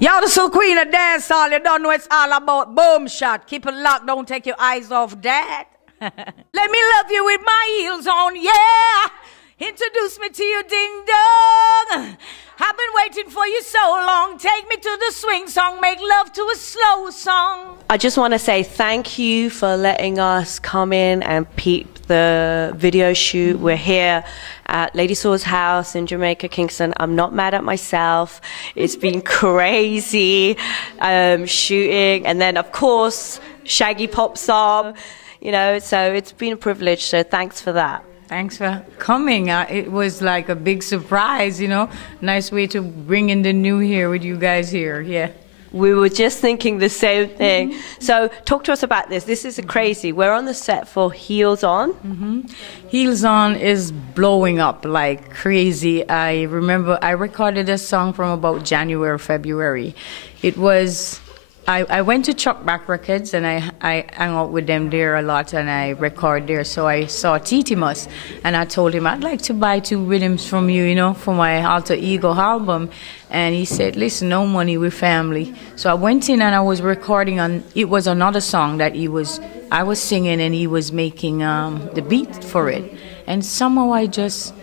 Y'all the soul queen of dancehall. You don't know it's all about boom shot. Keep it locked. Don't take your eyes off that. Let me love you with my heels on, yeah. Introduce me to you, ding dong. I've been waiting for you so long. Take me to the swing song. Make love to a slow song. I just want to say thank you for letting us come in and peep the video shoot. We're here at Lady Soul's house in Jamaica, Kingston. I'm not mad at myself. It's been crazy shooting. And then, of course, Shaggy pops up, you know, so it's been a privilege. So thanks for that. Thanks for coming. It was like a big surprise, you know. Nice way to bring in the new here with you guys here, yeah. We were just thinking the same thing. So talk to us about this. This is crazy. We're on the set for Heels On. Heels On is blowing up like crazy. I remember I recorded this song from about January, February. It was, I went to Chuck Back Records and I hang out with them there a lot and I record there. So I saw Titimus and I told him I'd like to buy 2 rhythms from you, you know, for my Alter Ego album. And he said, listen, no money, we're family. So I went in and I was recording on, it was another song that I was singing and he was making the beat for it. And somehow I just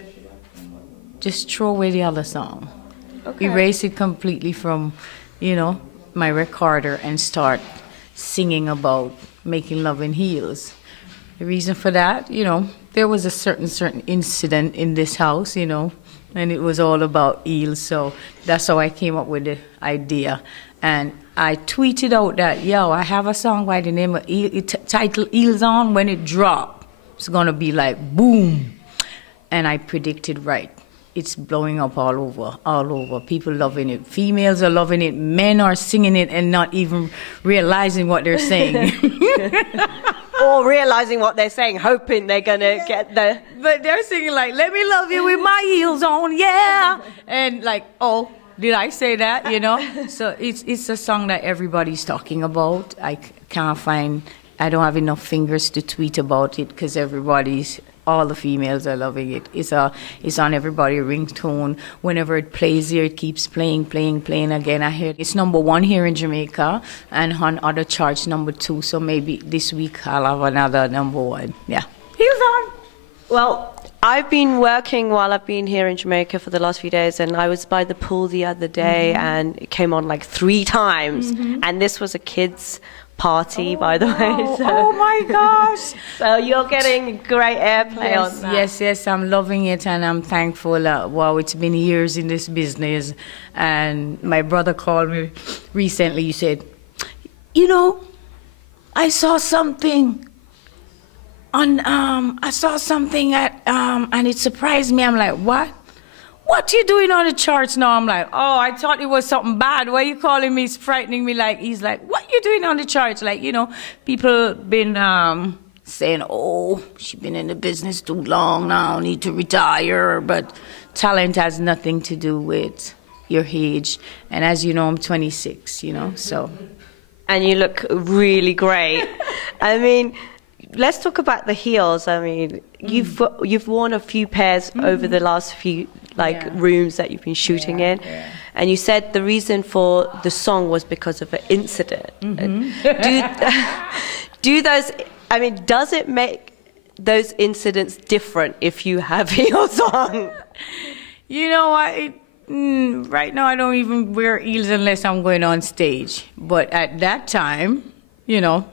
throw away the other song. Okay. Erase it completely from, you know, my recorder and start singing about making love in heels. The reason for that, you know, there was a certain incident in this house, you know, and it was all about heels. So that's how I came up with the idea. And I tweeted out that, yo, I have a song by the name of titled Heels On. When it drops, it's gonna be like boom. And I predicted right. It's blowing up all over. People loving it. Females are loving it. Men are singing it and not even realizing what they're saying. Or realizing what they're saying, hoping they're gonna get the... But they're singing like, let me love you with my heels on, yeah. And like, oh, did I say that, you know? So it's a song that everybody's talking about. I don't have enough fingers to tweet about it because all the females are loving it. It's on everybody's ringtone. Whenever it plays here, it keeps playing again. I hear it's #1 here in Jamaica and on other charts #2. So maybe this week I'll have another #1. Yeah. Heels on. Well, I've been working while I've been here in Jamaica for the last few days, and I was by the pool the other day, and it came on like 3 times, and this was a kid's party, by the way. So. Oh my gosh! So you're getting great airplay on that. Yes, I'm loving it and I'm thankful. Wow, it's been years in this business, and my brother called me recently. He said, you know, I saw something on, and it surprised me. I'm like, what? What you doing on the charts now? I'm like, oh, I thought it was something bad. Why are you calling me, frightening me? Like, he's like, what you doing on the charts? Like, you know, people been saying, oh, she been in the business too long now, need to retire. But talent has nothing to do with your age. And as you know, I'm 26, you know, so. And you look really great. I mean, let's talk about the heels. I mean, you've worn a few pairs over the last few rooms that you've been shooting in, and you said the reason for the song was because of an incident. Do those? I mean, does it make those incidents different if you have heels on? You know what? Right now, I don't even wear heels unless I'm going on stage. But at that time, you know,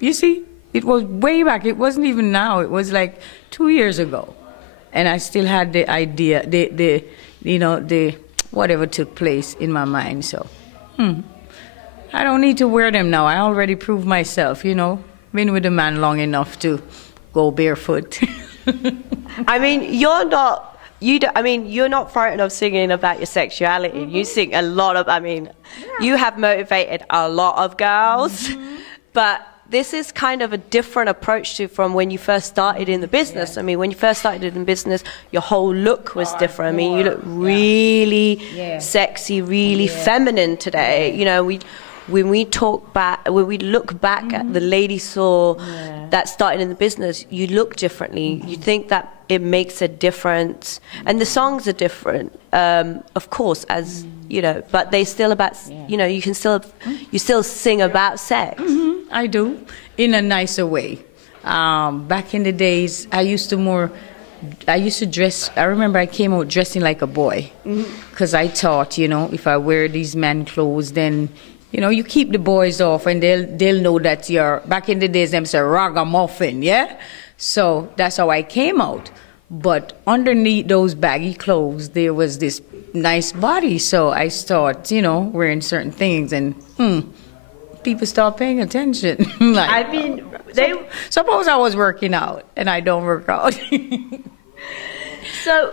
you see. It was way back. It wasn't even now. It was like 2 years ago. And I still had the idea, the whatever took place in my mind. So, I don't need to wear them now. I already proved myself, you know. Been with a man long enough to go barefoot. I mean, you're not frightened of singing about your sexuality. You sing a lot of, you have motivated a lot of girls, but this is kind of a different approach from when you first started in the business. I mean, when you first started in the business, your whole look was different. I mean, you look really sexy, really feminine today. You know, when we look back at the Lady Soul that started in the business, you look differently. You think that it makes a difference. And the songs are different, of course, as you know, but they still about, you know, you still sing about sex. I do, in a nicer way. Back in the days, I used to dress, I remember I came out dressing like a boy, because I thought, you know, if I wear these men clothes, then, you know, you keep the boys off and they'll know that you're, back in the days, them say ragamuffin, yeah? So that's how I came out. But underneath those baggy clothes, there was this nice body. So I started, you know, wearing certain things, and people start paying attention. Like, I mean, suppose I was working out and I don't work out. So,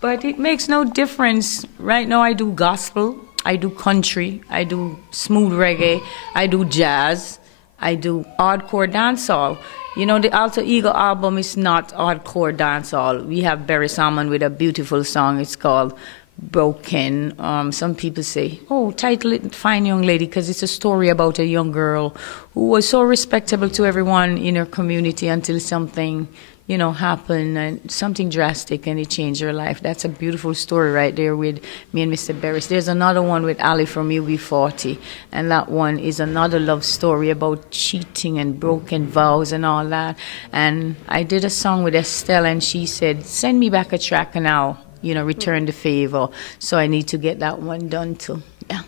but it makes no difference. Right now I do gospel, I do country, I do smooth reggae, I do jazz, I do hardcore dancehall. You know, the Alter Ego album is not hardcore dancehall. We have Barry Salmon with a beautiful song. It's called Broken. Some people say, oh, title it Fine Young Lady, because it's a story about a young girl who was so respectable to everyone in her community until something, you know, happened, and something drastic, and it changed her life. That's a beautiful story right there with me and Mr. Barris. There's another one with Ali from UB40, and that one is another love story about cheating and broken vows and all that. And I did a song with Estelle, and she said, send me back a track and I'll, you know, return the favor. So I need to get that one done too. Yeah.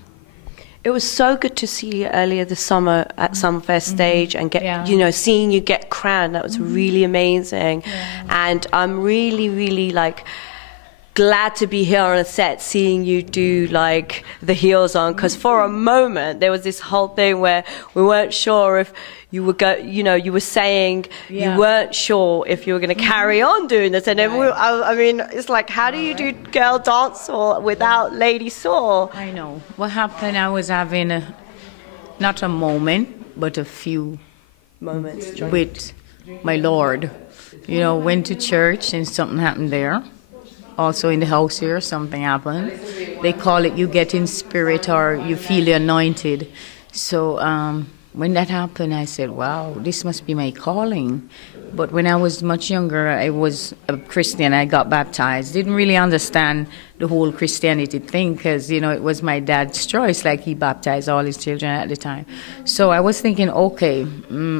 it was so good to see you earlier this summer at Summerfest stage and get, you know, seeing you get crowned. That was really amazing. And I'm really, really like glad to be here on a set seeing you do like the heels on, because for a moment there was this whole thing where we weren't sure if you were you were saying you weren't sure if you were going to carry on doing this, and then I mean, it's like, how do you do girl dance or without Lady Saw? I know what happened. I was having not a moment but a few moments with my Lord. You know, went to church and something happened there. Also in the house here, something happened. They call it you get in spirit or you feel anointed. So when that happened, I said, wow, this must be my calling. But when I was much younger, I was a Christian. I got baptized. Didn't really understand the whole Christianity thing because, you know, it was my dad's choice. Like, he baptized all his children at the time. So I was thinking, okay,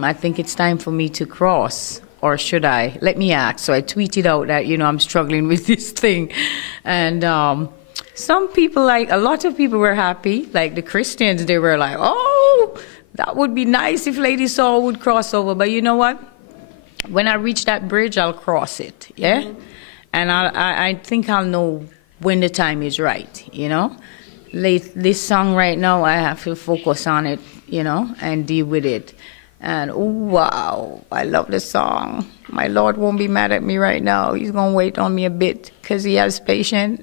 I think it's time for me to cross. Or should I? Let me act. So I tweeted out that, you know, I'm struggling with this thing. And some people, like, a lot of people were happy. Like the Christians, they were like, oh, that would be nice if Lady Saul would cross over. But you know what? When I reach that bridge, I'll cross it, yeah? And I think I'll know when the time is right, you know? This song right now, I have to focus on it, you know, and deal with it. And, oh, wow, I love this song. My Lord won't be mad at me right now. He's going to wait on me a bit because he has patience.